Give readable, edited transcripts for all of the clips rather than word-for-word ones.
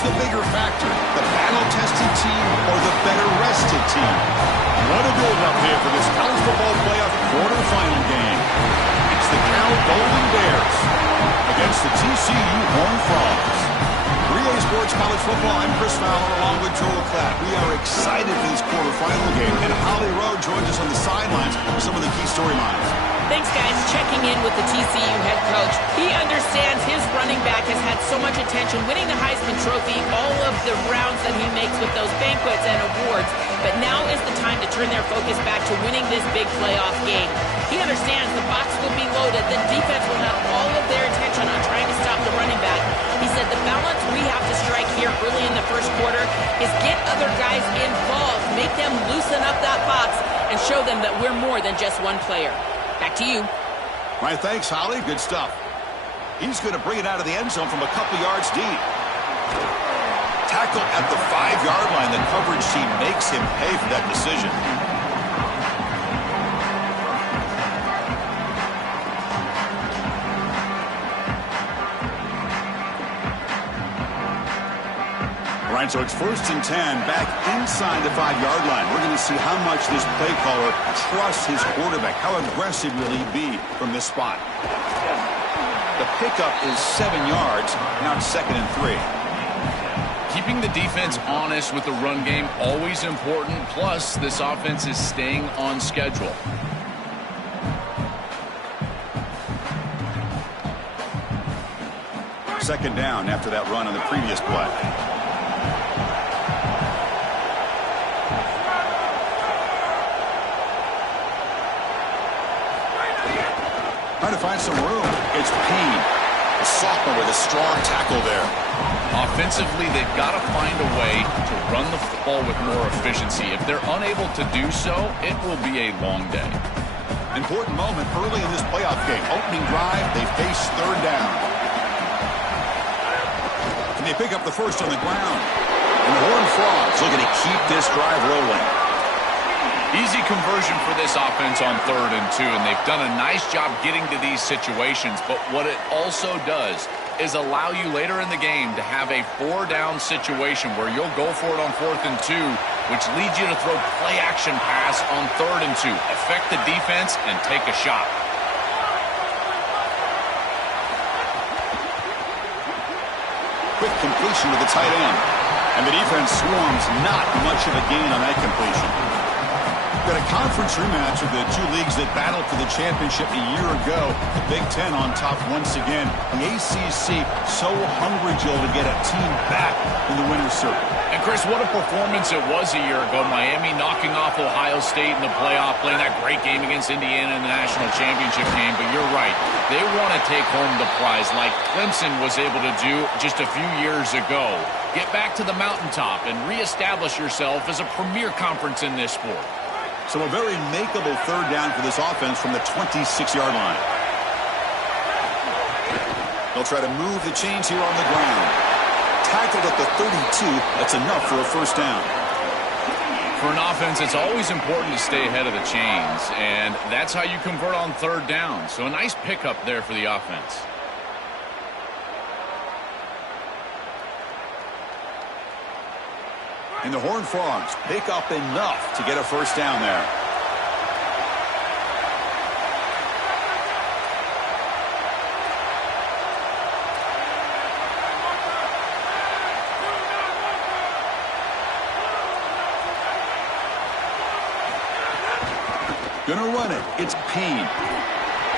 Who's the bigger factor, the battle-tested team or the better-rested team? What a build-up here for this college football playoff quarterfinal game. It's the Cal Golden Bears against the TCU Horned Frogs. 3A Sports College Football, I'm Chris Fowler along with Joel Klatt. We are excited for this quarterfinal game, and Holly Rowe joins us on the sidelines for some of the key storylines. Thanks, guys. Checking in with the TCU head coach. He understands his running back has had so much attention, winning the Heisman Trophy, all of the rounds that he makes with those banquets and awards. But now is the time to turn their focus back to winning this big playoff game. He understands the box will be loaded. The defense will have all of their attention on trying to stop the running back. He said the balance we have to strike here early in the first quarter is get other guys involved, make them loosen up that box, and show them that we're more than just one player. Back to you. All right, thanks, Holly. Good stuff. He's going to bring it out of the end zone from a couple yards deep. Tackle at the 5-yard line. The coverage team makes him pay for that decision. All right, so it's 1st and 10, back inside the 5-yard line. We're going to see how much this play caller trusts his quarterback. How aggressive will he be from this spot? The pickup is 7 yards. Now it's 2nd and 3. Keeping the defense honest with the run game, always important. Plus, this offense is staying on schedule. Second down after that run on the previous play. Trying to find some room. It's Payne, a sophomore with a strong tackle there. Offensively, they've got to find a way to run the football with more efficiency. If they're unable to do so, it will be a long day. Important moment early in this playoff game. Opening drive, they face 3rd down. And they pick up the first on the ground. And the Horned Frogs looking to keep this drive rolling. Easy conversion for this offense on 3rd and 2, and they've done a nice job getting to these situations. But what it also does is allow you later in the game to have a 4-down situation where you'll go for it on 4th and 2, which leads you to throw play-action pass on 3rd and 2. Affect the defense and take a shot. Quick completion to the tight end. And the defense swarms, not much of a gain on that completion. Got a conference rematch of the two leagues that battled for the championship a year ago. The Big Ten on top once again. The ACC so hungry, Joel, to get a team back in the winner's circle. And, Chris, what a performance it was a year ago. Miami knocking off Ohio State in the playoff, playing that great game against Indiana in the national championship game. But you're right. They want to take home the prize like Clemson was able to do just a few years ago. Get back to the mountaintop and reestablish yourself as a premier conference in this sport. So a very makeable 3rd down for this offense from the 26-yard line. They'll try to move the chains here on the ground. Tackled at the 32. That's enough for a 1st down. For an offense, it's always important to stay ahead of the chains, and that's how you convert on 3rd down. So a nice pickup there for the offense. And the Horned Frogs pick up enough to get a 1st down there. Gonna run it. It's Payne.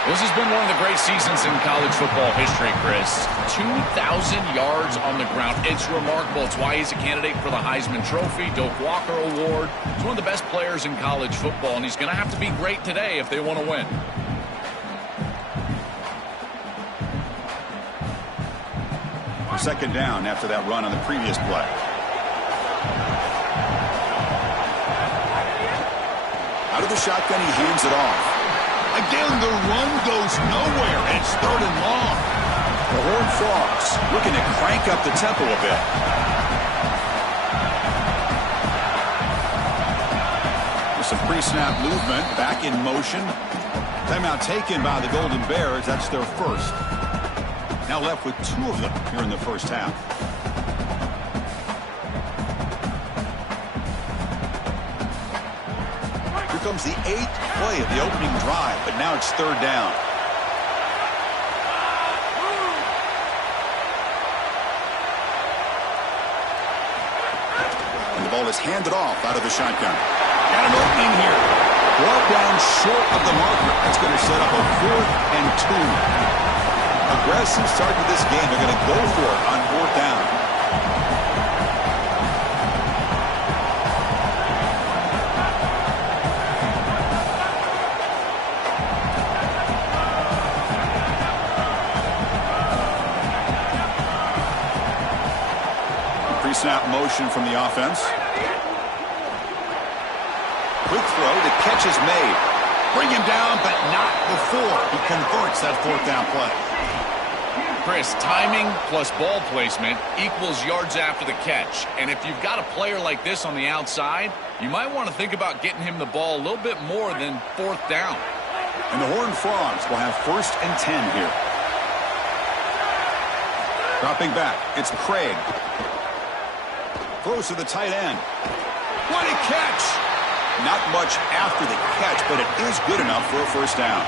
This has been one of the great seasons in college football history, Chris. 2,000 yards on the ground. It's remarkable. It's why he's a candidate for the Heisman Trophy, Doak Walker Award. He's one of the best players in college football, and he's going to have to be great today if they want to win. Second down after that run on the previous play. Out of the shotgun, he hands it off. Again, the run goes nowhere, and it's 3rd and long. The Horned Frogs looking to crank up the tempo a bit. With some pre-snap movement, back in motion. Timeout taken by the Golden Bears. That's their 1st. Now left with 2 of them here in the 1st half. comes the 8th play of the opening drive, but now it's 3rd down. And the ball is handed off out of the shotgun. Got an opening here. Brought down short of the marker. That's going to set up a 4th and 2. Aggressive start to this game. They're going to go for it on 4th down. Pre-snap motion from the offense. Quick throw. The catch is made. Bring him down, but not before he converts that 4th down play. Chris, timing plus ball placement equals yards after the catch. And if you've got a player like this on the outside, you might want to think about getting him the ball a little bit more than 4th down. And the Horned Frogs will have 1st and 10 here. Dropping back, it's Craig. Throws to the tight end. What a catch! Not much after the catch, but it is good enough for a 1st down.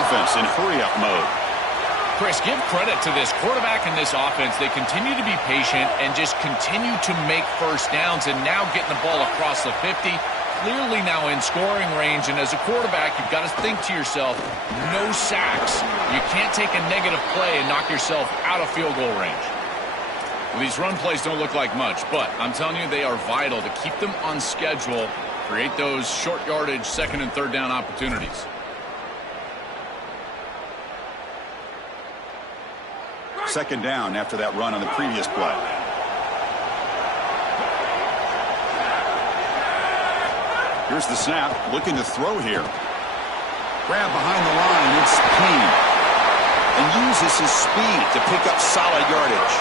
Offense in hurry-up mode. Chris, give credit to this quarterback in this offense. They continue to be patient and just continue to make 1st downs, and now getting the ball across the 50. Clearly now in scoring range, and as a quarterback, you've got to think to yourself, no sacks. You can't take a negative play and knock yourself out of field goal range. Well, these run plays don't look like much, but I'm telling you, they are vital to keep them on schedule, create those short yardage 2nd and 3rd down opportunities. Second down after that run on the previous play. Here's the snap, looking to throw here. Grab behind the line, it's clean. And uses his speed to pick up solid yardage.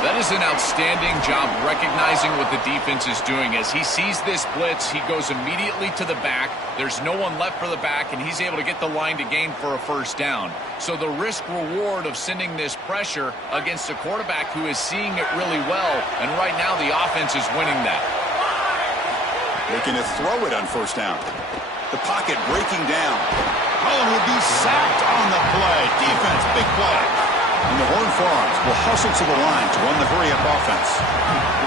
That is an outstanding job recognizing what the defense is doing. As he sees this blitz, he goes immediately to the back. There's no one left for the back, and he's able to get the line to gain for a 1st down. So the risk-reward of sending this pressure against a quarterback who is seeing it really well, and right now the offense is winning that. Looking to throw it on 1st down. The pocket breaking down. Oh, will be sacked on the play. Defense, big play. And the Horned Frogs will hustle to the line to run the hurry-up offense.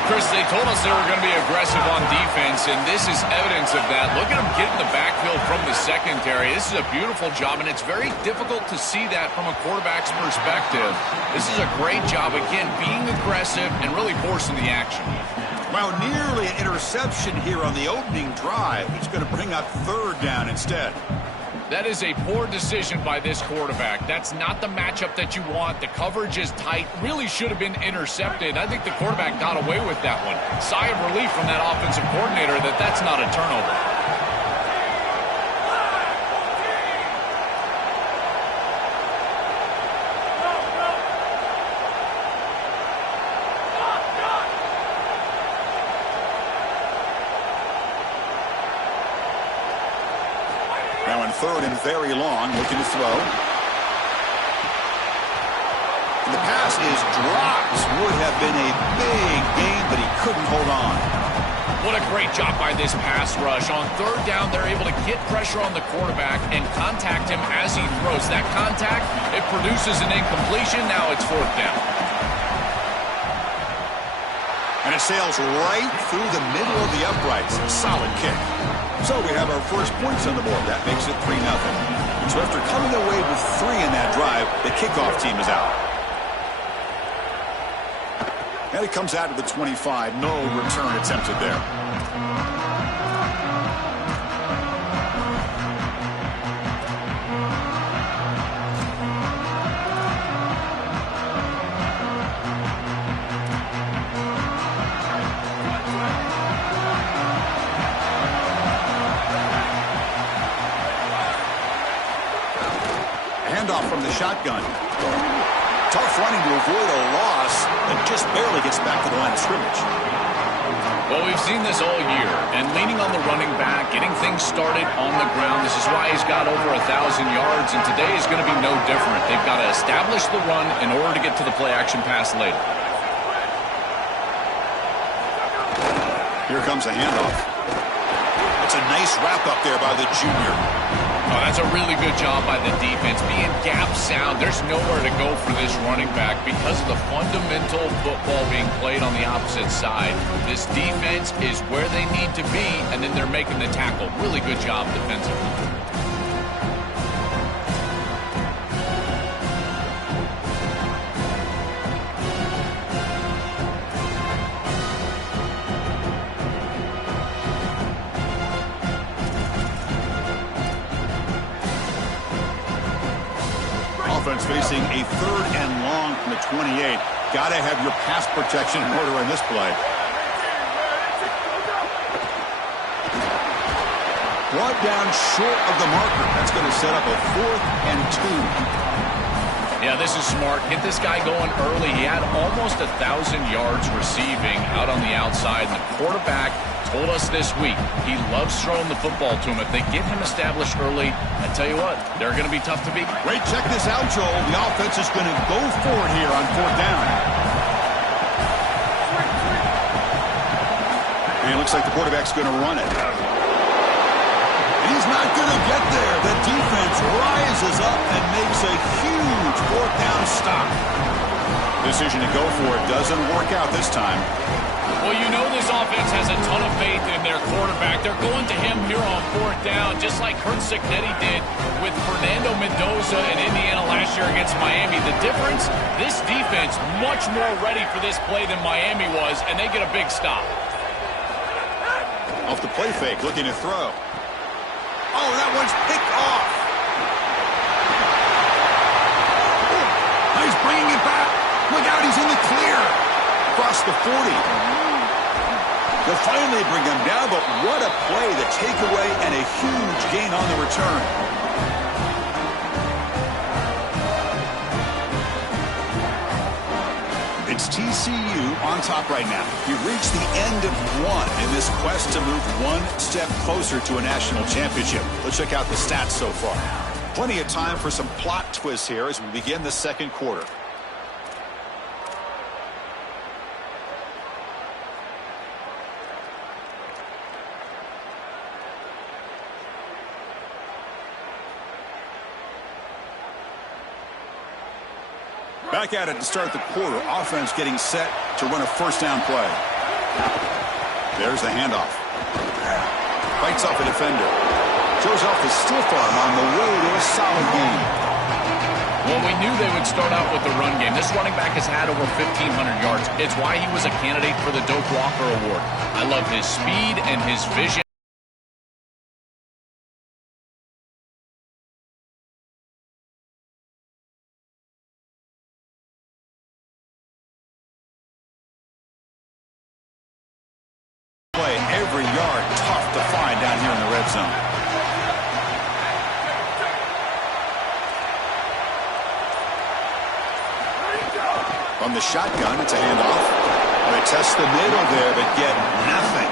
Chris, they told us they were going to be aggressive on defense, and this is evidence of that. Look at them get in the backfield from the secondary. This is a beautiful job, and it's very difficult to see that from a quarterback's perspective. This is a great job, again, being aggressive and really forcing the action. Well, nearly an interception here on the opening drive. It's going to bring up 3rd down instead. That is a poor decision by this quarterback. That's not the matchup that you want. The coverage is tight. Really should have been intercepted. I think the quarterback got away with that one. Sigh of relief from that offensive coordinator that that's not a turnover. Now in 3rd and very long, looking to throw. And the pass is dropped. Would have been a big gain, but he couldn't hold on. What a great job by this pass rush. On 3rd down, they're able to get pressure on the quarterback and contact him as he throws. That contact, it produces an incompletion. Now it's 4th down. And it sails right through the middle of the uprights. Solid kick. So we have our first points on the board. That makes it 3-0. So after coming away with 3 in that drive, the kickoff team is out. And it comes out to the 25. No return attempted there. Handoff from the shotgun. Tough running to avoid a loss and just barely gets back to the line of scrimmage. Well, we've seen this all year, and leaning on the running back, getting things started on the ground. This is why he's got over 1,000 yards, and today is going to be no different. They've got to establish the run in order to get to the play-action pass later. Here comes a handoff. That's a nice wrap-up there by the junior. Oh, that's a really good job by the defense. Being gap sound, there's nowhere to go for this running back because of the fundamental football being played on the opposite side. This defense is where they need to be, and then they're making the tackle. Really good job defensively. Offense facing a 3rd and long from the 28. Got to have your pass protection in order in this play. Brought down short of the marker. That's going to set up a 4th and 2. Yeah, this is smart. Get this guy going early. He had almost 1,000 yards receiving out on the outside. And the quarterback told us this week he loves throwing the football to him. If they get him established early, I tell you what, they're going to be tough to beat. Great, check this out, Joel. The offense is going to go for it here on 4th down. And it looks like the quarterback's going to run it. He's not going to get there. The defense rises up and makes a huge 4th down stop. Decision to go for it doesn't work out this time. Well, you know this offense has a ton of faith in their quarterback. They're going to him here on 4th down, just like Kurt Cignetti did with Fernando Mendoza in Indiana last year against Miami. The difference, this defense much more ready for this play than Miami was, and they get a big stop. Off the play fake, looking to throw. Oh, that one's picked off. He's bringing it back. Look out, he's in the clear. Across the 40. They'll finally bring him down, but what a play, the takeaway, and a huge gain on the return. It's TCU on top right now. You've reached the end of 1 in this quest to move 1 step closer to a national championship. Let's check out the stats so far. Plenty of time for some plot twists here as we begin the 2nd quarter. Back at it to start the quarter. Offense getting set to run a 1st down play. There's the handoff. Fights off a defender. Shows off the stiff arm on the way to a solid game. Well, we knew they would start out with the run game. This running back has had over 1,500 yards. It's why he was a candidate for the Doak Walker Award. I love his speed and his vision. Every yard tough to find down here in the red zone. From the shotgun, it's a handoff. They test the middle there, but get nothing.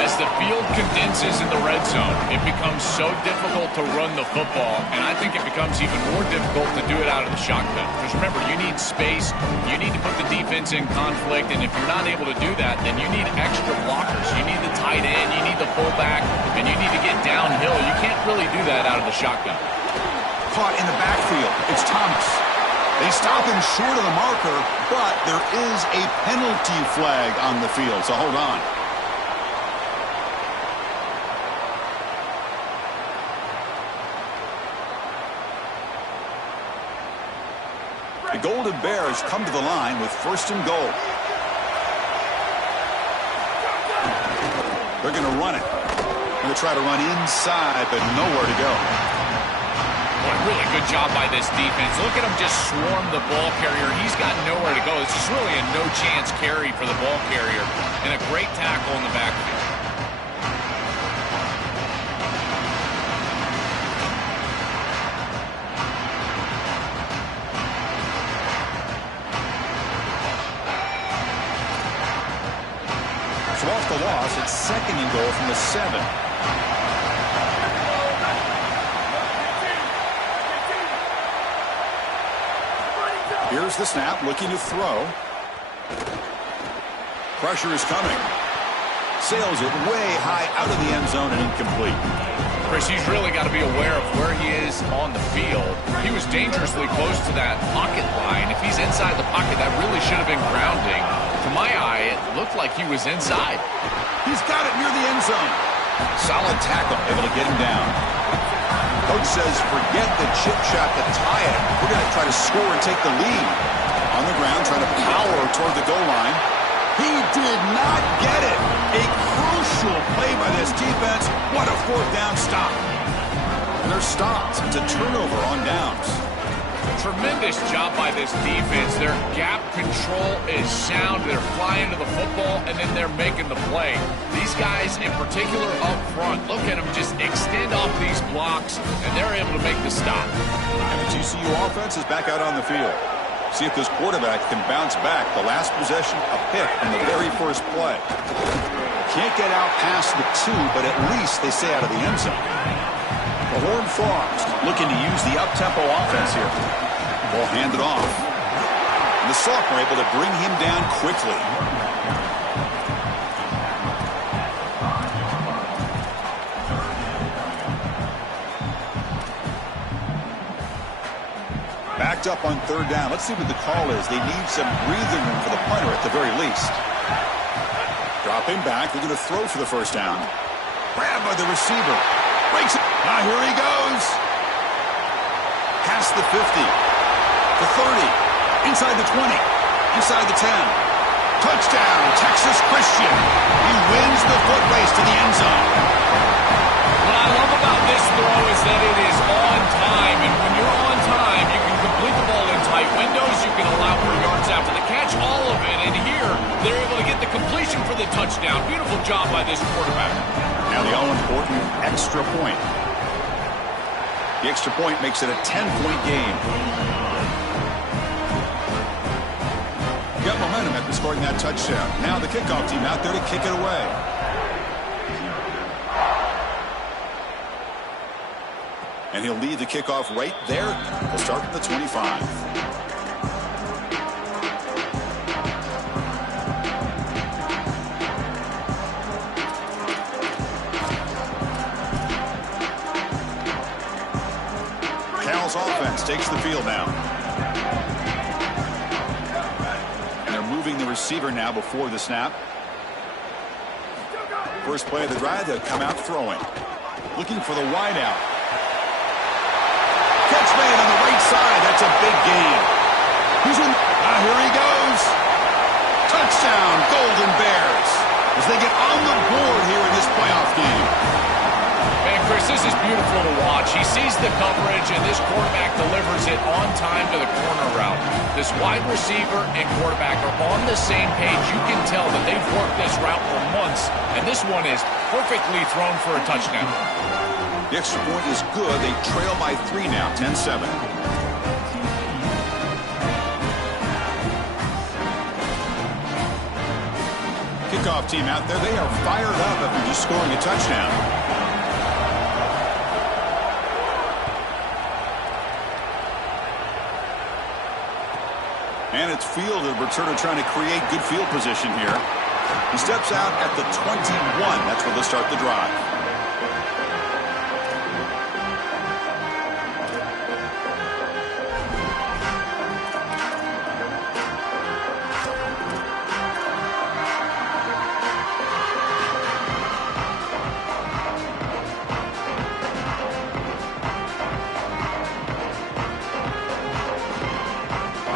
As the field condenses in the red zone, it becomes so difficult to run the football, and I think it becomes even more difficult to do it out of the shotgun. Because remember, you need space, you need to put the defense in conflict, and if you're not able to do that, then you need extra blockers. You need the tight end, you need the fullback, and you need to get downhill. You can't really do that out of the shotgun. Caught in the backfield, it's Thomas. They stop him short of the marker, but there is a penalty flag on the field, so hold on. The Golden Bears come to the line with 1st and goal. They're going to run it. Going to try to run inside, but nowhere to go. What a really good job by this defense. Look at him just swarm the ball carrier. He's got nowhere to go. It's just really a no-chance carry for the ball carrier. And a great tackle in the backfield. So off the loss, it's 2nd and goal from the 7. Here's the snap, looking to throw. Pressure is coming. Sails it way high out of the end zone and incomplete. Chris, he's really got to be aware of where he is on the field. He was dangerously close to that pocket line. If he's inside the pocket, that really should have been grounding. To my eye, it looked like he was inside. He's got it near the end zone. Solid tackle, able to get him down. Coach says, forget the chip shot to tie it. We're going to try to score and take the lead. On the ground, trying to power toward the goal line. He did not get it. A crucial play by this defense. What a fourth down stop. And they're stopped. It's a turnover on downs. Tremendous job by this defense. Their gap control is sound. They're flying to the football, and then they're making the play. These guys in particular up front, look at them just extend off these blocks, and they're able to make the stop. And the TCU offense is back out on the field. See if this quarterback can bounce back. The last possession, a pick in the very first play. Can't get out past the 2, but at least they stay out of the end zone. The Horned Frogs looking to use the up-tempo offense here. Ball handed off. And the sophomore able to bring him down quickly. Backed up on third down. Let's see what the call is. They need some breathing room for the punter at the very least. Dropping back. They're going to throw for the first down. Grabbed by the receiver. Breaks it. Now here he goes. Past the 50. The 30. Inside the 20. Inside the 10. Touchdown, Texas Christian. He wins the foot race to the end zone. What I love about this throw is that it is on time. And when you're on time, you can complete the ball in tight windows. You can allow for yards after the catch, all of it. And here, they're able to get the completion for the touchdown. Beautiful job by this quarterback. Now the all-important extra point. The extra point makes it a 10-point game. Got momentum after scoring that touchdown. Now the kickoff team out there to kick it away. And he'll lead the kickoff right there. We'll start from the 25. Cal's offense takes the field now. And they're moving the receiver now before the snap. First play of the drive, they'll come out throwing. Looking for the wide out. Catch made on the right side. That's a big gain. Here he goes. Touchdown, Golden Bears. As they get on the board here in this playoff game. Man, Chris, this is beautiful to watch. He sees the coverage, and this quarterback delivers it on time to the corner route. This wide receiver and quarterback are on the same page. You can tell that they've worked this route for months, and this one is perfectly thrown for a touchdown. The extra point is good. They trail by 3 now, 10-7. Kickoff team out there. They are fired up after just scoring a touchdown. And it's fielded. Returner trying to create good field position here. He steps out at the 21. That's where they'll start the drive.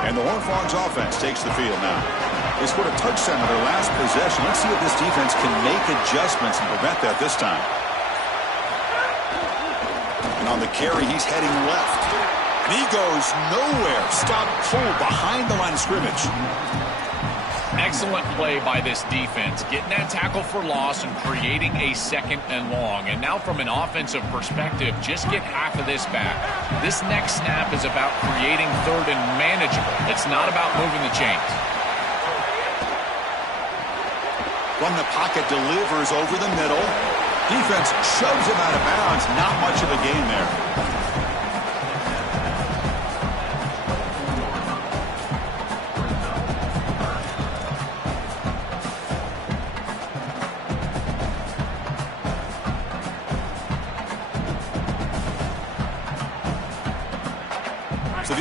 And the Horned Frogs offense takes the field now. They scored a touchdown on their last possession. Let's see if this defense can make adjustments and prevent that this time. And on the carry, he's heading left. And he goes nowhere. Stop full behind the line of scrimmage. Excellent play by this defense, getting that tackle for loss and creating a 2nd and long. And now from an offensive perspective, just get half of this back. This next snap is about creating 3rd and manageable. It's not about moving the chains. From the pocket, delivers over the middle. Defense shoves him out of bounds. Not much of a gain there.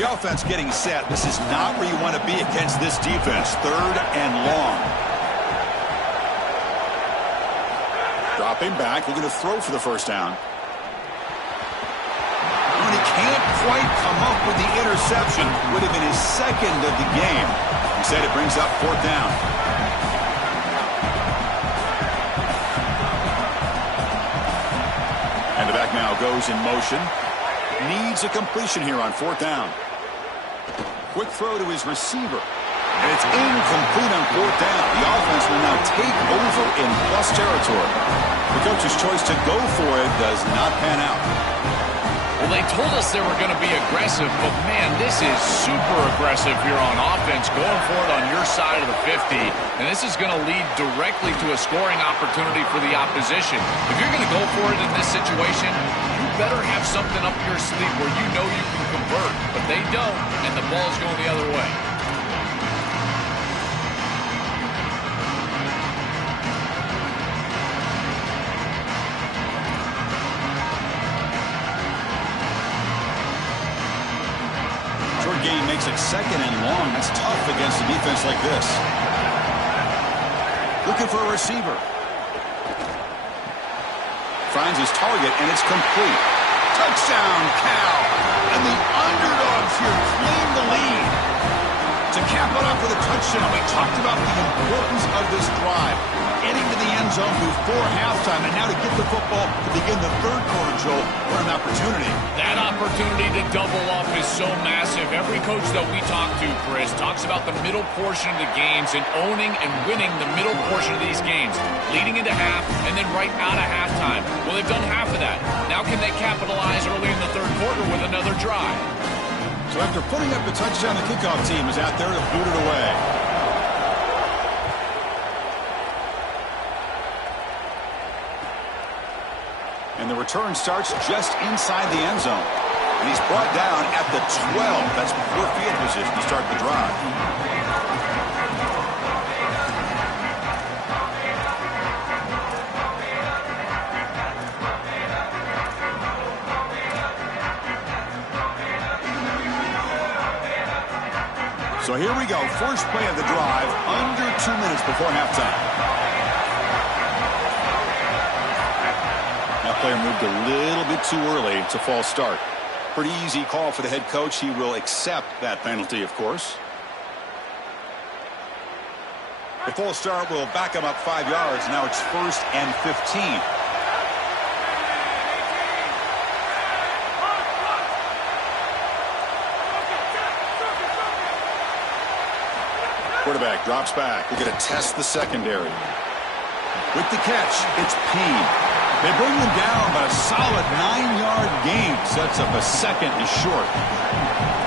The offense getting set. This is not where you want to be against this defense. 3rd and long. Dropping back, looking to throw for the first down. When he can't quite come up with the interception, would have been his 2nd of the game. Instead, it brings up 4th down. And the back now goes in motion. Needs a completion here on 4th down. Quick throw to his receiver. And it's incomplete on 4th down. The offense will now take over in plus territory. The coach's choice to go for it does not pan out. Well, they told us they were going to be aggressive, but, man, this is super aggressive here on offense, going for it on your side of the 50, and this is going to lead directly to a scoring opportunity for the opposition. If you're going to go for it in this situation, you better have something up your sleeve where you know you can convert, but they don't, and the ball's going the other way. Game makes it 2nd and long. That's tough against a defense like this. Looking for a receiver. Finds his target, and it's complete. Touchdown, Cal. And the underdogs here claim the lead. To cap it off with a touchdown, we talked about the importance of this drive. Getting to the end zone before halftime, and now to get the football to begin the 3rd quarter, Joel. What an opportunity. That opportunity to double up is so massive. Every coach that we talk to, Chris, talks about the middle portion of the games and owning and winning the middle portion of these games, leading into half and then right out of halftime. Well, they've done half of that. Now can they capitalize early in the 3rd quarter with another drive? So after putting up the touchdown, the kickoff team is out there to boot it away. And the return starts just inside the end zone. And he's brought down at the 12. That's poor field position to start the drive. So here we go. First play of the drive, under 2 minutes before halftime. That player moved a little bit too early. It's a false start. Pretty easy call for the head coach. He will accept that penalty, of course. The false start will back him up 5 yards. Now it's 1st and 15. Quarterback drops back. We're going to test the secondary. With the catch, it's Peen. They bring him down, but a solid 9-yard gain sets up a 2nd and short.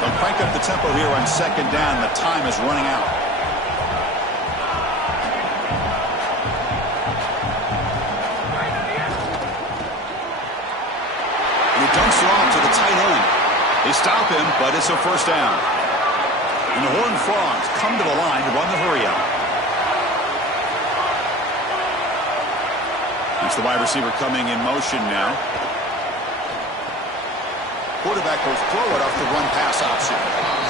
They'll crank up the tempo here on 2nd down. The time is running out. And he dumps it off to the tight end. They stop him, but it's a 1st down. And the Horned Frogs come to the line to run the hurry-out. It's the wide receiver coming in motion now. Quarterback will throw it off the run-pass option.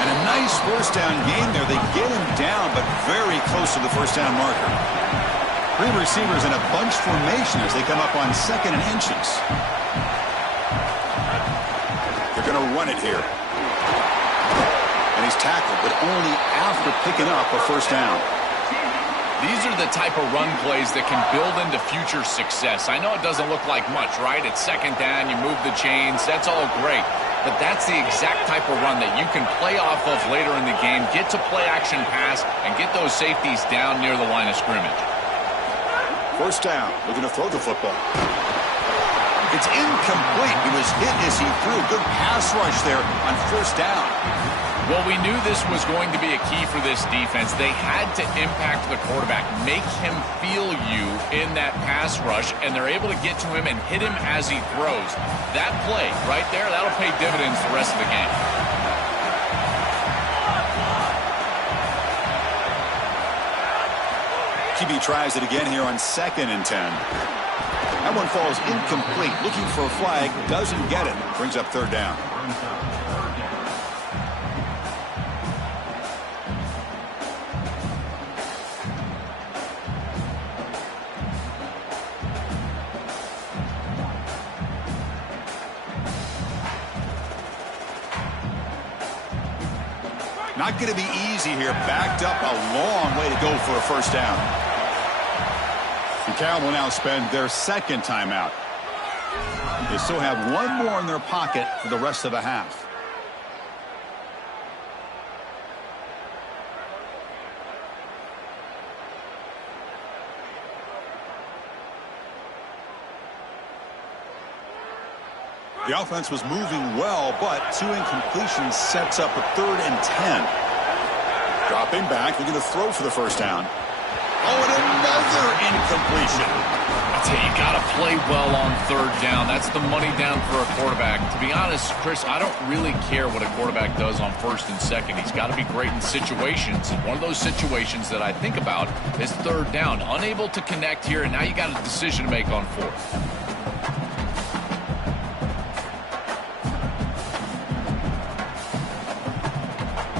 And a nice 1st down gain there. They get him down, but very close to the 1st down marker. 3 receivers in a bunch formation as they come up on 2nd and inches. They're going to run it here. And he's tackled, but only after picking up a 1st down. These are the type of run plays that can build into future success. I know it doesn't look like much, right? It's 2nd down, you move the chains, that's all great. But that's the exact type of run that you can play off of later in the game, get to play action pass, and get those safeties down near the line of scrimmage. 1st down, looking to throw the football. It's incomplete. He was hit as he threw. Good pass rush there on 1st down. Well, we knew this was going to be a key for this defense. They had to impact the quarterback, make him feel you in that pass rush, and they're able to get to him and hit him as he throws. That play right there, that'll pay dividends the rest of the game. QB tries it again here on 2nd and 10. That one falls incomplete. Looking for a flag, doesn't get it. Brings up 3rd down. Not going to be easy here. Backed up a long way to go for a first down. The Cal will now spend their second timeout. They still have one more in their pocket for the rest of the half. The offense was moving well, but 2 incompletions sets up a 3rd and 10. Dropping back, looking to throw for the first down. Oh, and another incompletion. I tell you, you got to play well on 3rd down. That's the money down for a quarterback. To be honest, Chris, I don't really care what a quarterback does on 1st and 2nd. He's got to be great in situations. And one of those situations that I think about is 3rd down. Unable to connect here, and now you got a decision to make on 4th.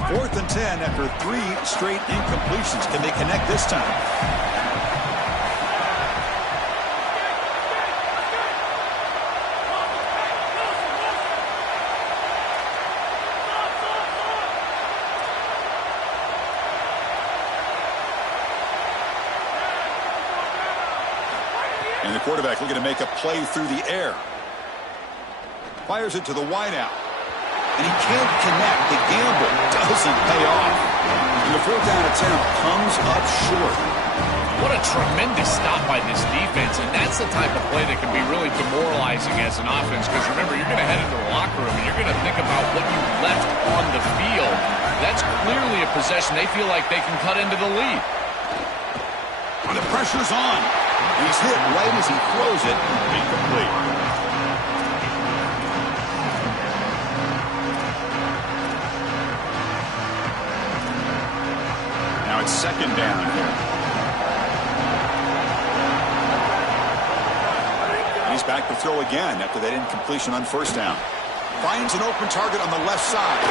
4th and 10 after 3 straight incompletions. Can they connect this time? And the quarterback looking to make a play through the air. Fires it to the wideout. And he can't connect. The gamble doesn't pay off. And the 4th down attempt comes up short. What a tremendous stop by this defense. And that's the type of play that can be really demoralizing as an offense. Because remember, you're going to head into the locker room and you're going to think about what you left on the field. That's clearly a possession they feel like they can cut into the lead. And the pressure's on. He's hit right as he throws it. Incomplete. Second down here. And he's back to throw again after that incompletion on 1st down. Finds an open target on the left side.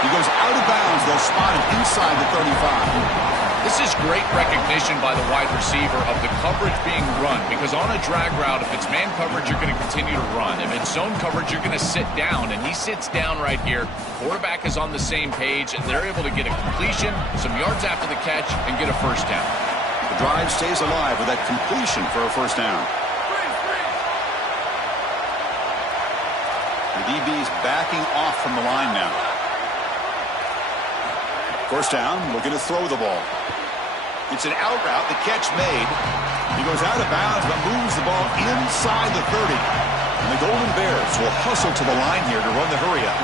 He goes out of bounds. They'll spot him inside the 35. This is great recognition by the wide receiver of the coverage being run, because on a drag route, if it's man coverage, you're going to continue to run. If it's zone coverage, you're going to sit down, and he sits down right here. Quarterback is on the same page, and they're able to get a completion, some yards after the catch, and get a first down. The drive stays alive with that completion for a first down. The DB's backing off from the line now. First down, looking to throw the ball. It's an out route, the catch made. He goes out of bounds, but moves the ball inside the 30. And the Golden Bears will hustle to the line here to run the hurry-up.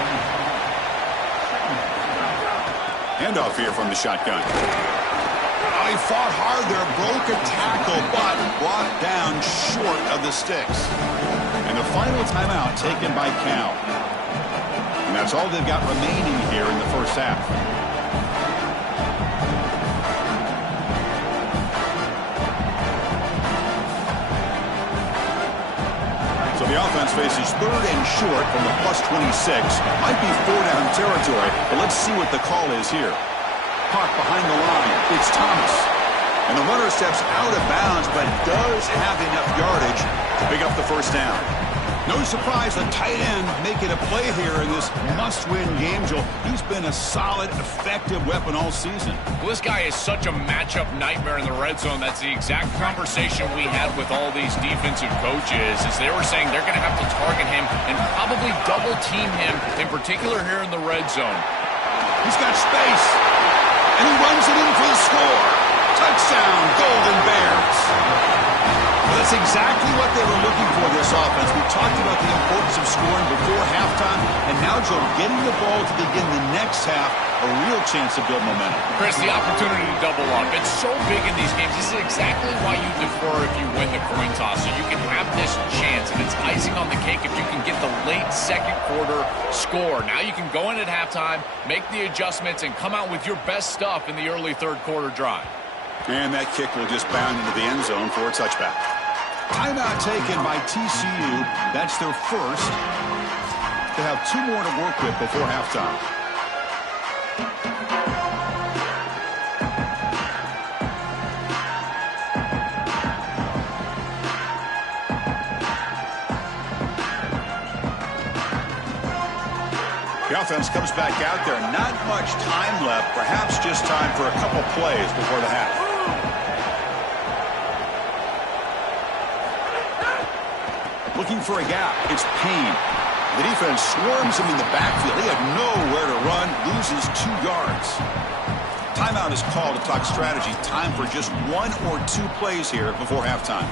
Handoff here from the shotgun. Oh, he fought hard there, broke a tackle, but brought down short of the sticks. And the final timeout taken by Cal. And that's all they've got remaining here in the first half. So the offense faces 3rd and short from the +26. Might be 4-down territory, but let's see what the call is here. Park behind the line. It's Thomas. And the runner steps out of bounds, but does have enough yardage to pick up the first down. No surprise, the tight end making a play here in this must-win game, Joel. He's been a solid, effective weapon all season. Well, this guy is such a matchup nightmare in the red zone. That's the exact conversation we had with all these defensive coaches, as they were saying they're going to have to target him and probably double-team him, in particular here in the red zone. He's got space, and he runs it in for the score. Touchdown, Golden Bears. Well, that's exactly what they were looking for, this offense. We talked about the importance of scoring before halftime, and now, Joe, getting the ball to begin the next half, a real chance to build momentum. Chris, the opportunity to double up. It's so big in these games. This is exactly why you defer if you win the coin toss, so you can have this chance, and it's icing on the cake if you can get the late second quarter score. Now you can go in at halftime, make the adjustments, and come out with your best stuff in the early third quarter drive. And that kick will just bound into the end zone for a touchback. Timeout taken by TCU. That's their first. They have 2 more to work with before halftime. The offense comes back out there. Not much time left. Perhaps just time for a couple plays before the half. Looking for a gap. It's Payne. The defense swarms him in the backfield. He had nowhere to run. Loses 2 yards. Timeout is called to talk strategy. Time for just 1 or 2 plays here before halftime.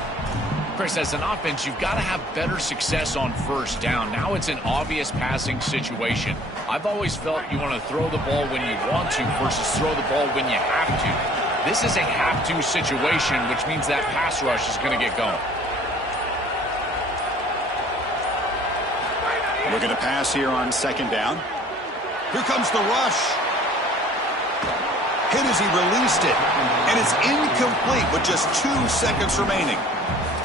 Chris, as an offense, you've got to have better success on first down. Now it's an obvious passing situation. I've always felt you want to throw the ball when you want to versus throw the ball when you have to. This is a have-to situation, which means that pass rush is going to get going. Looking to pass here on second down. Here comes the rush. Hit as he released it. And it's incomplete with just 2 seconds remaining.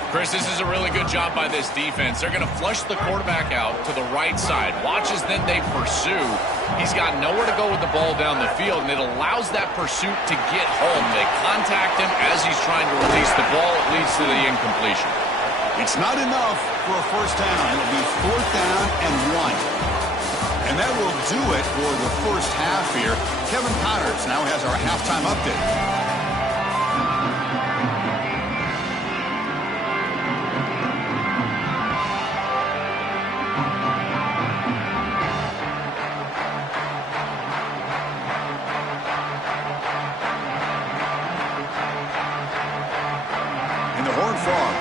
Chris, this is a really good job by this defense. They're going to flush the quarterback out to the right side. Watch as then they pursue. He's got nowhere to go with the ball down the field, and it allows that pursuit to get home. They contact him as he's trying to release the ball. It leads to the incompletion. It's not enough for a first down. It'll be 4th down and 1. And that will do it for the first half here. Kevin Connors now has our halftime update.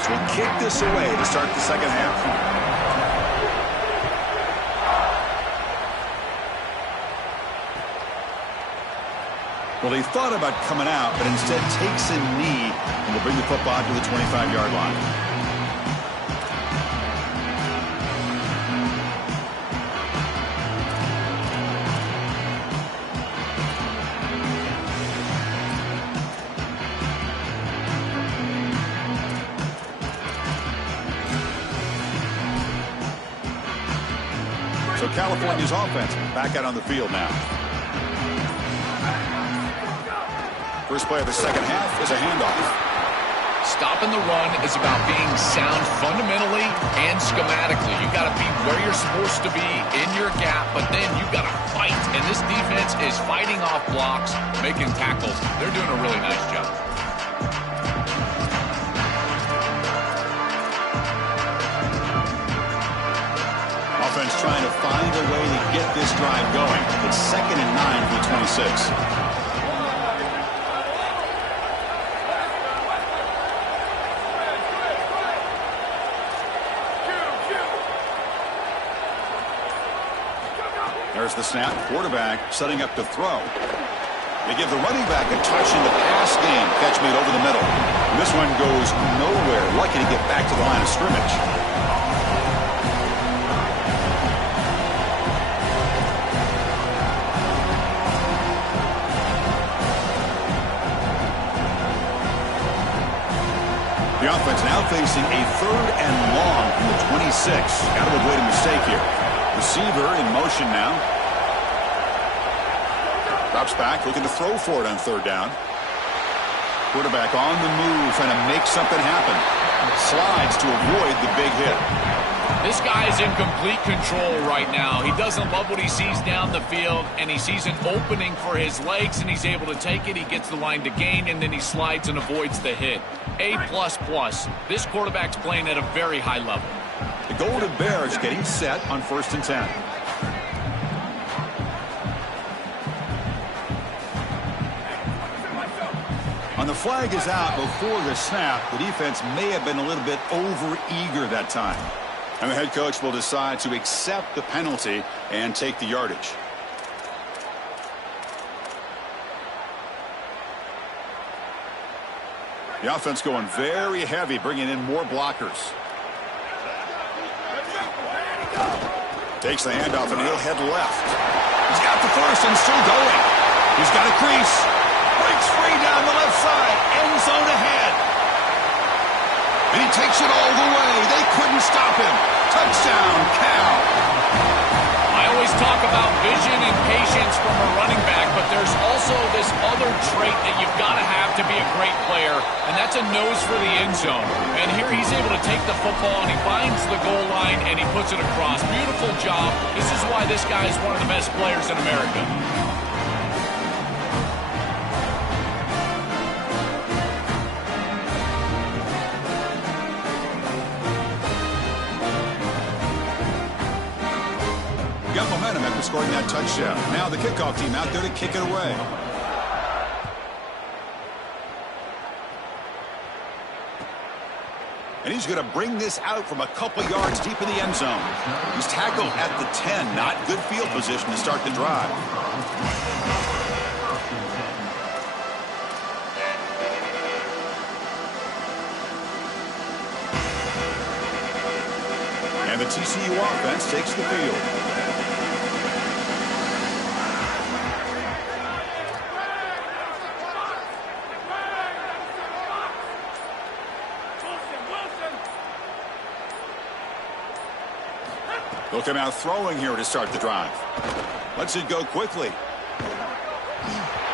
Will kick this away to start the second half. Well, he thought about coming out, but instead takes a knee and will bring the football to the 25-yard line. So California's offense back out on the field now. First play of the second half is a handoff. Stopping the run is about being sound fundamentally and schematically. You've got to be where you're supposed to be in your gap, but then you've got to fight. And this defense is fighting off blocks, making tackles. They're doing a really nice job. Offense trying to find a way to get this drive going. It's 2nd and 9 for the 26. There's the snap. Quarterback setting up to throw. They give the running back a touch in the pass game. Catch made over the middle. And this one goes nowhere. Lucky to get back to the line of scrimmage. The offense now facing a 3rd and long from the 26. Got to avoid a mistake here. Receiver in motion now. Drops back, looking to throw for it on 3rd down. Quarterback on the move, trying to make something happen. Slides to avoid the big hit. This guy is in complete control right now. He doesn't love what he sees down the field, and he sees an opening for his legs, and he's able to take it. He gets the line to gain, and then he slides and avoids the hit. A++. This quarterback's playing at a very high level. The Golden Bears getting set on 1st and 10. On the flag is out before the snap. The defense may have been a little bit over-eager that time. And the head coach will decide to accept the penalty and take the yardage. The offense going very heavy, bringing in more blockers. Takes the handoff, and he'll head left. He's got the first and still going. He's got a crease. Breaks free down the left side. End zone ahead. And he takes it all the way. They couldn't stop him. Touchdown, Cal. I always talk about vision and patience from a running back, but there's also this other trait that you've got to have to be a great player, and that's a nose for the end zone. And here he's able to take the football, and he finds the goal line, and he puts it across. Beautiful job. This is why this guy is one of the best players in America. Got momentum after scoring that touchdown. Now the kickoff team out there to kick it away. And he's going to bring this out from a couple yards deep in the end zone. He's tackled at the 10. Not good field position to start the drive. And the TCU offense takes the field. They'll come out throwing here to start the drive. Lets it go quickly.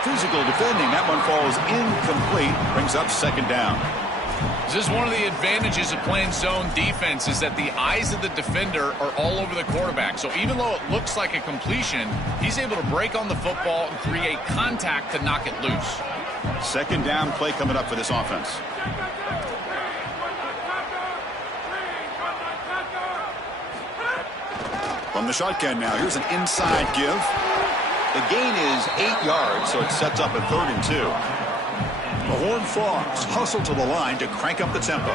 Physical defending. That one falls incomplete. Brings up second down. This is one of the advantages of playing zone defense is that the eyes of the defender are all over the quarterback. So even though it looks like a completion, he's able to break on the football and create contact to knock it loose. Second down play coming up for this offense. From the shotgun now, here's an inside give. The gain is 8 yards, so it sets up a 3rd and 2. The Horned Frogs hustle to the line to crank up the tempo.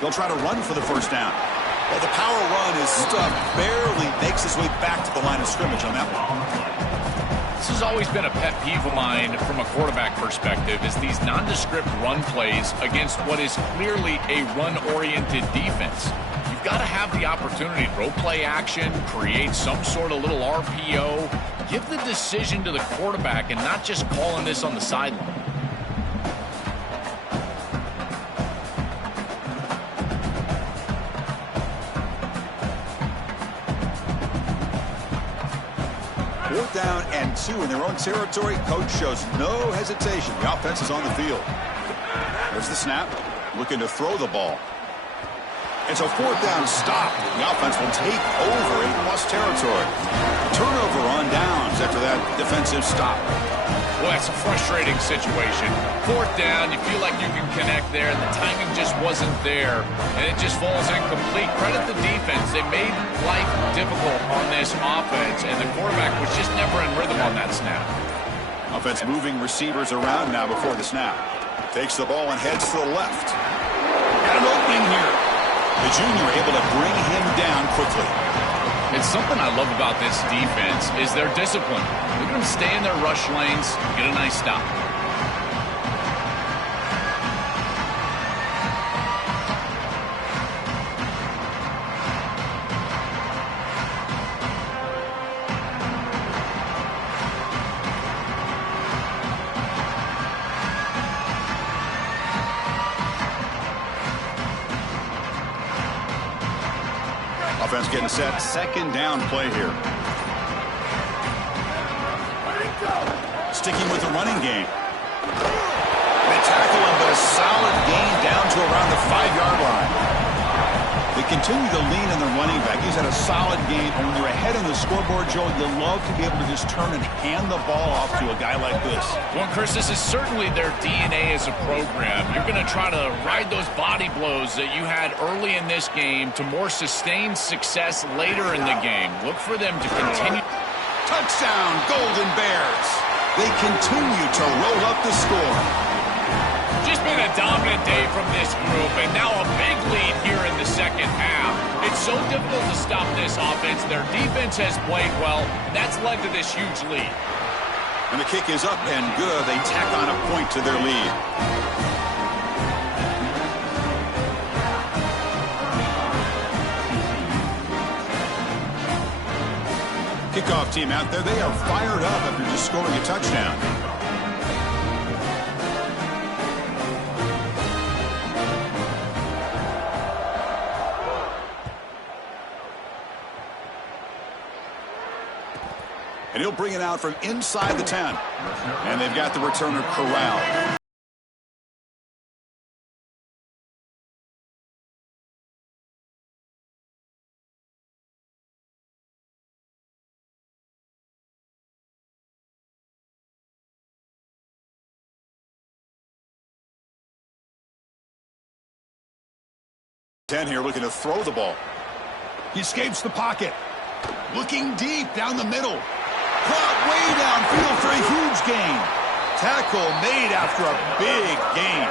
They'll try to run for the first down. Well, the power run is stuffed, barely makes his way back to the line of scrimmage on that one. This has always been a pet peeve of mine from a quarterback perspective is these nondescript run plays against what is clearly a run-oriented defense. You've got to have the opportunity to throw play action, create some sort of little RPO, give the decision to the quarterback and not just calling this on the sideline. Down and 2 in their own territory. Coach shows no hesitation. The offense is on the field. There's the snap. Looking to throw the ball. It's a 4th down stop. The offense will take over in plus territory. Turnover on downs after that defensive stop. Well, that's a frustrating situation. 4th down, you feel like you can connect there, and the timing just wasn't there, and it just falls incomplete. Credit the defense. They made life difficult on this offense, and the quarterback was just never in rhythm on that snap. Offense moving receivers around now before the snap. Takes the ball and heads to the left. Got an opening here. The junior able to bring him down quickly. It's something I love about this defense is their discipline. Look at them stay in their rush lanes, get a nice stop. Offense getting set. Second down play here. Sticking with the running game. They tackle him, but a solid gain down to around the 5-yard line. They continue to lean on the running back. He's had a solid game. And when you're ahead on the scoreboard, Joe, you love to be able to just turn and hand the ball off to a guy like this. Well, Chris, this is certainly their DNA as a program. You're going to try to ride those body blows that you had early in this game to more sustained success later in the game. Look for them to continue. Touchdown, Golden Bears. They continue to roll up the score. Just been a dominant day from this group, and now a big lead here in the second half. It's so difficult to stop this offense. Their defense has played well. That's led to this huge lead. And the kick is up and good. They tack on a point to their lead. Kickoff team out there, they are fired up after just scoring a touchdown. And he'll bring it out from inside the 10. And they've got the returner corralled. Here looking to throw the ball. He escapes the pocket. Looking deep down the middle. Caught way downfield for a huge gain. Tackle made after a big gain.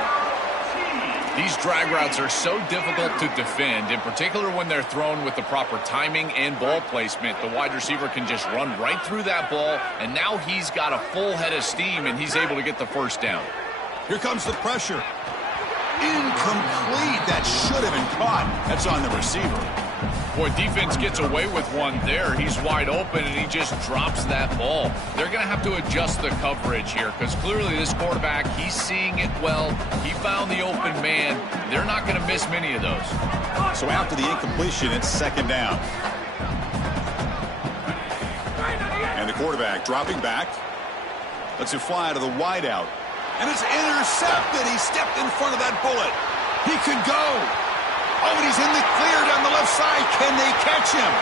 These drag routes are so difficult to defend, in particular when they're thrown with the proper timing and ball placement. The wide receiver can just run right through that ball, and now he's got a full head of steam, and he's able to get the first down. Here comes the pressure. Incomplete. That should have been caught. That's on the receiver. Boy, defense gets away with one there. He's wide open, and he just drops that ball. They're going to have to adjust the coverage here because clearly this quarterback, he's seeing it well. He found the open man. They're not going to miss many of those. So after the incompletion, it's second down. And the quarterback dropping back. Lets it fly to the wideout. And it's intercepted. He stepped in front of that bullet. He could go. Oh, and he's in the clear down the left side. Can they catch him?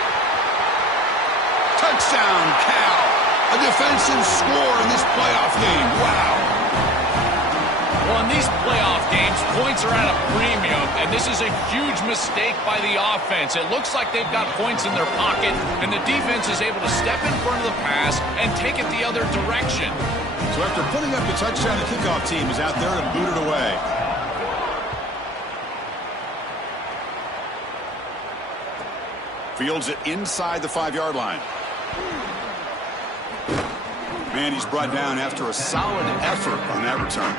Touchdown, Cal. A defensive score in this playoff game. Wow. Well, in these playoff games, points are at a premium, and this is a huge mistake by the offense. It looks like they've got points in their pocket, and the defense is able to step in front of the pass and take it the other direction. So after putting up the touchdown, the kickoff team is out there to boot it away. Fields it inside the 5-yard line. Man, he's brought down after a solid effort on that return.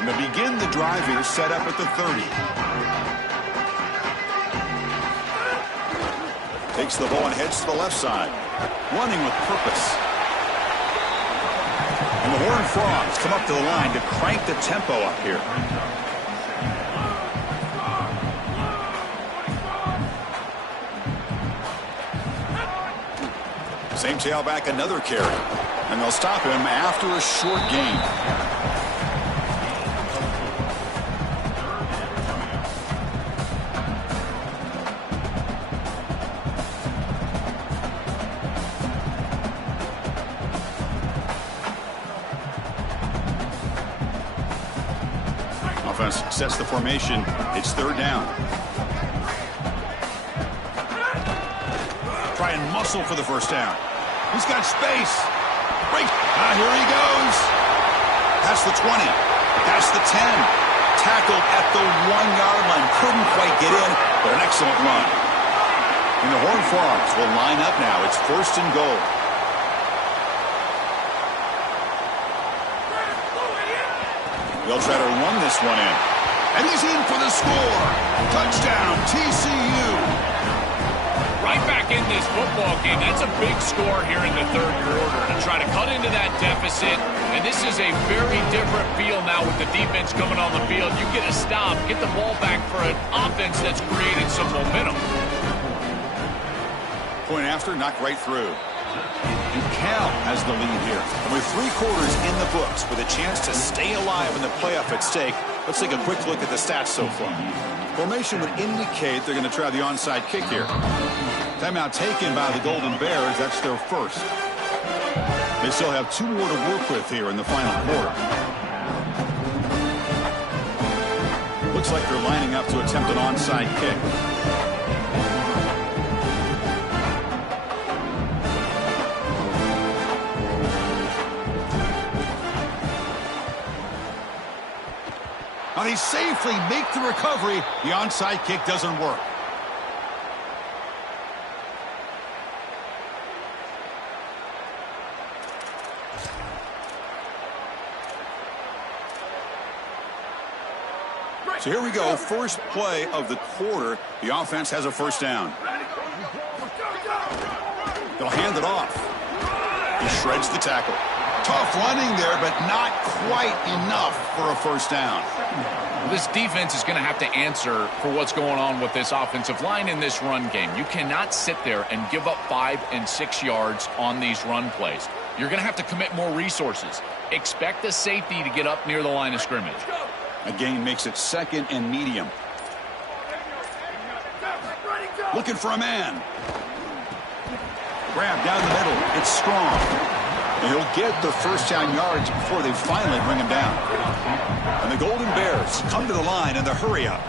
And to begin the drive here, set up at the 30. Takes the ball and heads to the left side. Running with purpose. And the Horned Frogs come up to the line to crank the tempo up here. Same tailback, another carry. And they'll stop him after a short gain. Sets the formation. It's third down. Try and muscle for the first down. He's got space. Break. Here he goes. Past the 20. Past the 10. Tackled at the 1-yard line. Couldn't quite get in, but an excellent run. And the Horned Frogs will line up now. It's first and goal. They'll try to run this one in. And he's in for the score. Touchdown, TCU. Right back in this football game. That's a big score here in the third quarter to try to cut into that deficit. And this is a very different feel now with the defense coming on the field. You get a stop, get the ball back for an offense that's created some momentum. Point after, knocked right through. And Cal has the lead here. And with 3 quarters in the books, with a chance to stay alive in the playoff at stake, let's take a quick look at the stats so far. Formation would indicate they're going to try the onside kick here. Timeout taken by the Golden Bears. That's their first. They still have 2 more to work with here in the final quarter. Looks like they're lining up to attempt an onside kick. Now they safely make the recovery. The onside kick doesn't work. So here we go, first play of the quarter. The offense has a first down. They'll hand it off. He shreds the tackle. Tough running there, but not quite enough for a first down. This defense is going to have to answer for what's going on with this offensive line in this run game. You cannot sit there and give up 5 and 6 yards on these run plays. You're going to have to commit more resources. Expect the safety to get up near the line of scrimmage. A gain makes it second and medium. Looking for a man. Grab down the middle. It's strong. And he'll get the first down yards before they finally bring him down. And the Golden Bears come to the line in the hurry up.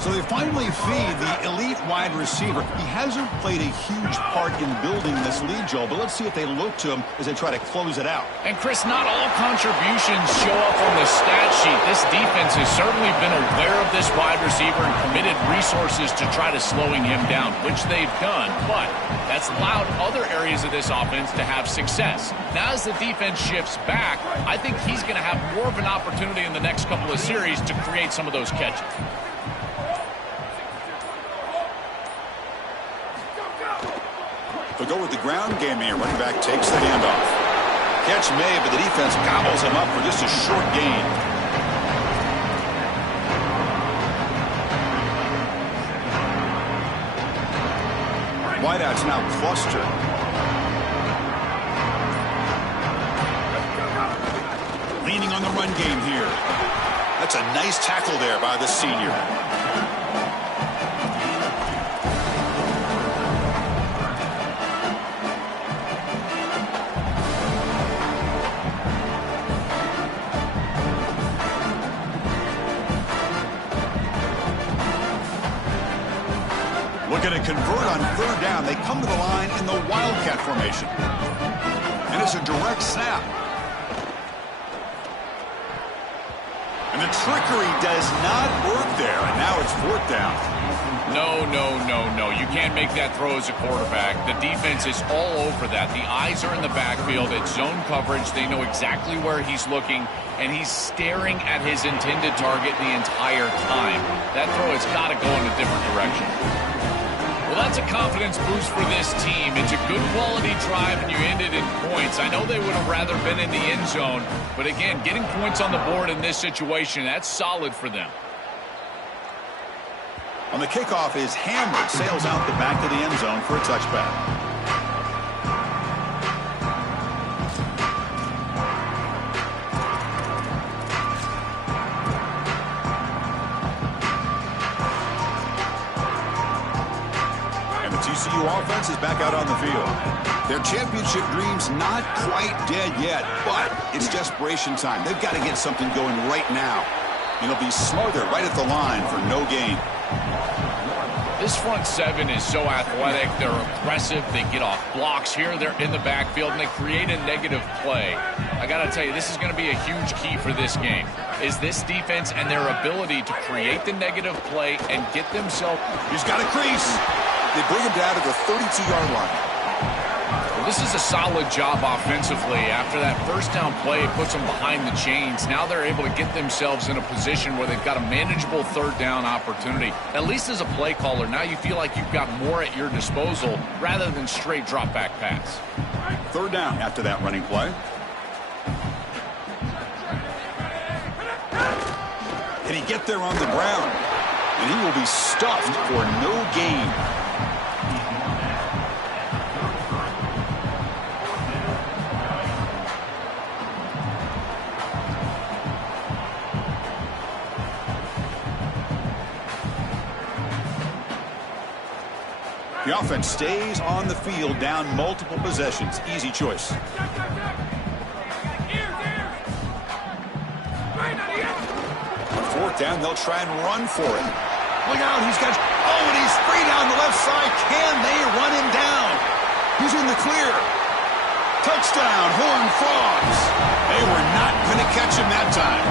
So they finally feed the elite wide receiver. He hasn't played a huge part in building this lead, Joel, but let's see if they look to him as they try to close it out. And, Chris, not all contributions show up on the stat sheet. This defense has certainly been aware of this wide receiver and committed resources to try to slowing him down, which they've done. But that's allowed other areas of this offense to have success. Now, as the defense shifts back, I think he's going to have more of an opportunity in the next couple of series to create some of those catches. They'll go with the ground game here. Running back takes the handoff. Catch made, but the defense gobbles him up for just a short gain. Wideouts now clustered. Leaning on the run game here. That's a nice tackle there by the senior. Looking to convert on third down. They come to the line in the Wildcat formation. And it's a direct snap. And the trickery does not work there. And now it's fourth down. No. You can't make that throw as a quarterback. The defense is all over that. The eyes are in the backfield. It's zone coverage. They know exactly where he's looking, and he's staring at his intended target the entire time. That throw has got to go in a different direction. Well, that's a confidence boost for this team. It's a good quality drive, and you ended in points. I know they would have rather been in the end zone, but again, getting points on the board in this situation, that's solid for them. On the kickoff is hammered, sails out the back of the end zone for a touchback. And the TCU offense is back out on the field. Their championship dreams not quite dead yet, but it's desperation time. They've got to get something going right now. And it'll be smothered right at the line for no gain. This front seven is so athletic. They're aggressive. They get off blocks here. They're in the backfield, and they create a negative play. I got to tell you, this is going to be a huge key for this game, is this defense and their ability to create the negative play and get themselves. He's got a crease. They bring him down to the 32-yard line. This is a solid job offensively. After that first down play, it puts them behind the chains. Now they're able to get themselves in a position where they've got a manageable third down opportunity. At least as a play caller, now you feel like you've got more at your disposal rather than straight drop back pass. Third down after that running play. Can he get there on the ground? And he will be stuffed for no gain. The offense stays on the field, down multiple possessions. Easy choice. On fourth down, they'll try and run for it. Look out, he's got... Oh, and he's free down the left side. Can they run him down? He's in the clear. Touchdown, Horned Frogs. They were not going to catch him that time.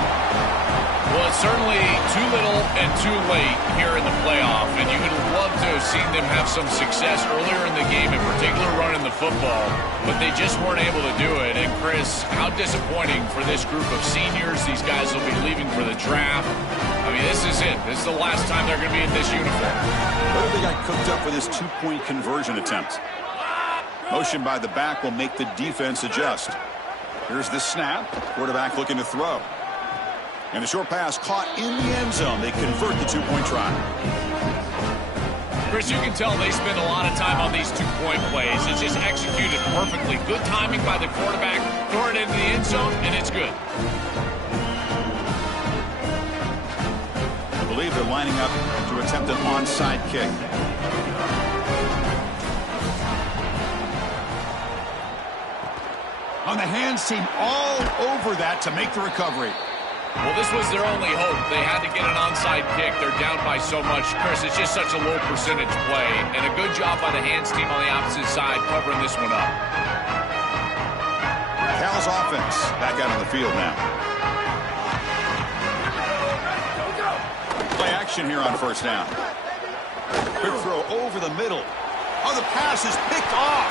Well, it Certainly too little and too late here in the playoff, and you would love to have seen them have some success earlier in the game, in particular running the football, but they just weren't able to do it. And Chris, how disappointing for this group of seniors. These guys will be leaving for the draft. I mean, this is it. This is the last time they're going to be in this uniform. What if they got cooked up for this two-point conversion attempt? Motion by the back will make the defense adjust. Here's the snap. Quarterback looking to throw. And the short pass caught in the end zone. They convert the two-point try. Chris, you can tell they spend a lot of time on these two-point plays. It's just executed perfectly. Good timing by the quarterback. Throw it into the end zone, and it's good. I believe they're lining up to attempt an onside kick. On the hands team, all over that to make the recovery. Well, this was their only hope. They had to get an onside kick. They're down by so much. Chris, it's just such a low percentage play. And a good job by the hands team on the opposite side covering this one up. Cal's offense back out on the field now. Play action here on first down. Quick throw over the middle. Oh, the pass is picked off.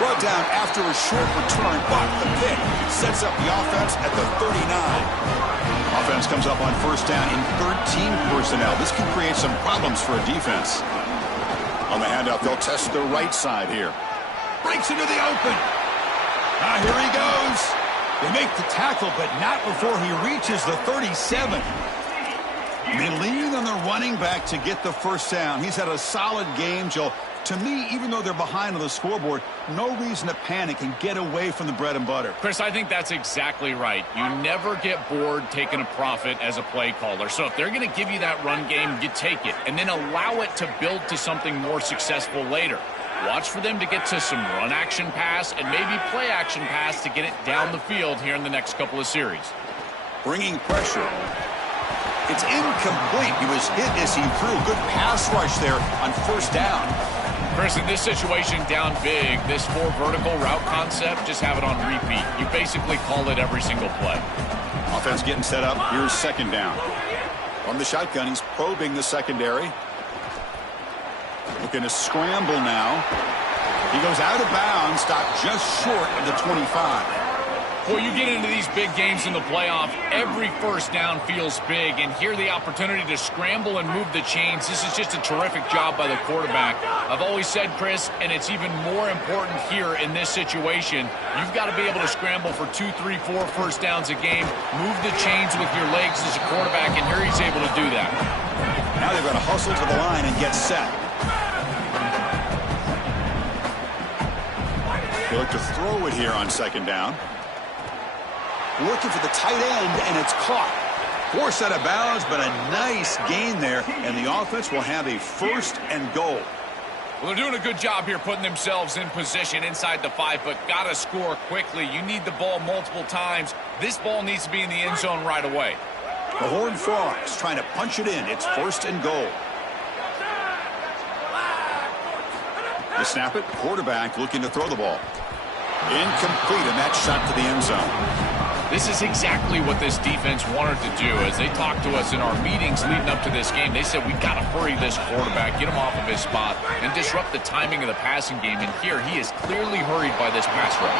Brought down after a short return, but the pick sets up the offense at the 39. Offense comes up on first down in 13 personnel. This can create some problems for a defense. On the handoff, they'll test the right side here. Breaks into the open. Here he goes. They make the tackle, but not before he reaches the 37. They lean on the running back to get the first down. He's had a solid game, Joe. To me, even though they're behind on the scoreboard, no reason to panic and get away from the bread and butter. Chris, I think that's exactly right. You never get bored taking a profit as a play caller. So if they're going to give you that run game, you take it. And then allow it to build to something more successful later. Watch for them to get to some run action pass and maybe play action pass to get it down the field here in the next couple of series. Bringing pressure. It's incomplete. He was hit as he threw. Good pass rush there on first down. Chris, in this situation, down big, this 4 vertical route concept, just have it on repeat. You basically call it every single play. Offense getting set up. Here's second down. From the shotgun, he's probing the secondary. Looking to scramble now. He goes out of bounds, stopped just short of the 25. Well, you get into these big games in the playoff, every first down feels big, and here the opportunity to scramble and move the chains. This is just a terrific job by the quarterback. I've always said, Chris, and it's even more important here in this situation, you've got to be able to scramble for 2, 3, 4 first downs a game, move the chains with your legs as a quarterback, and here he's able to do that. Now they've got to hustle to the line and get set. They look to throw it here on second down. Looking for the tight end, and it's caught. Forced out of bounds, but a nice gain there, and the offense will have a first and goal. Well, they're doing a good job here putting themselves in position inside the 5, but got to score quickly. You need the ball multiple times. This ball needs to be in the end zone right away. The Horned Frogs trying to punch it in. It's first and goal. They snap it. Quarterback looking to throw the ball. Incomplete, and that shot to the end zone. This is exactly what this defense wanted to do. As they talked to us in our meetings leading up to this game, they said, we've got to hurry this quarterback, get him off of his spot, and disrupt the timing of the passing game. And here, he is clearly hurried by this pass rush.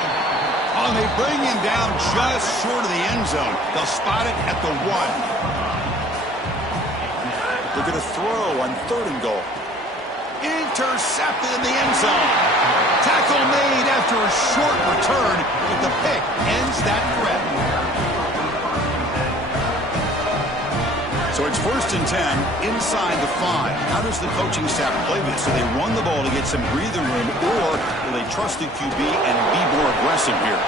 Oh, they bring him down just short of the end zone. They'll spot it at the 1. They're going to throw on third and goal. Intercepted in the end zone. Tackle made after a short return, but the pick ends that threat. So it's first and 10 inside the 5. How does the coaching staff play this? Do they run the ball to get some breathing room, or do they trust the QB and be more aggressive here?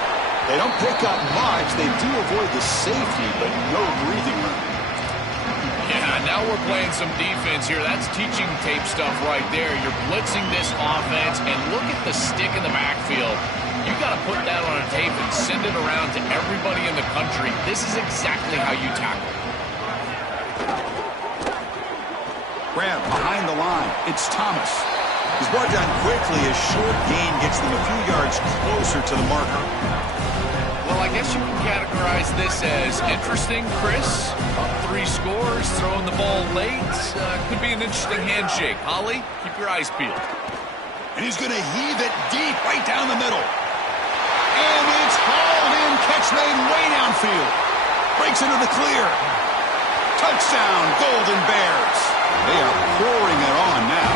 They don't pick up much. They do avoid the safety, but no breathing room. Yeah, now we're playing some defense here. That's teaching tape stuff right there. You're blitzing this offense, and look at the stick in the backfield. You got to put that on a tape and send it around to everybody in the country. This is exactly how you tackle. Grab behind the line. It's Thomas. He's brought down quickly. A short gain gets them a few yards closer to the marker. Well, I guess you can categorize this as interesting, Chris. Up 3 scores, throwing the ball late. Could be an interesting handshake. Holly, keep your eyes peeled. And he's going to heave it deep right down the middle. And it's hauled in. Catch made way downfield. Breaks into the clear. Touchdown, Golden Bears. They are pouring it on now.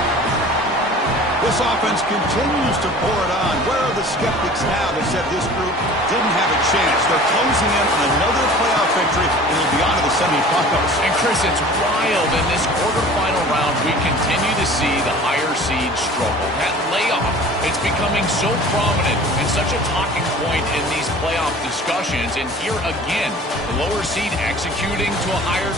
This offense continues to pour it on. Where are the skeptics now that said this group didn't have a chance? They're closing in on another playoff victory, and they'll be on to the semifinals. And Chris, it's wild. In this quarterfinal round, we continue to see the higher seed struggle. That layoff, it's becoming so prominent and such a talking point in these playoff discussions. And here again, the lower seed executing to a higher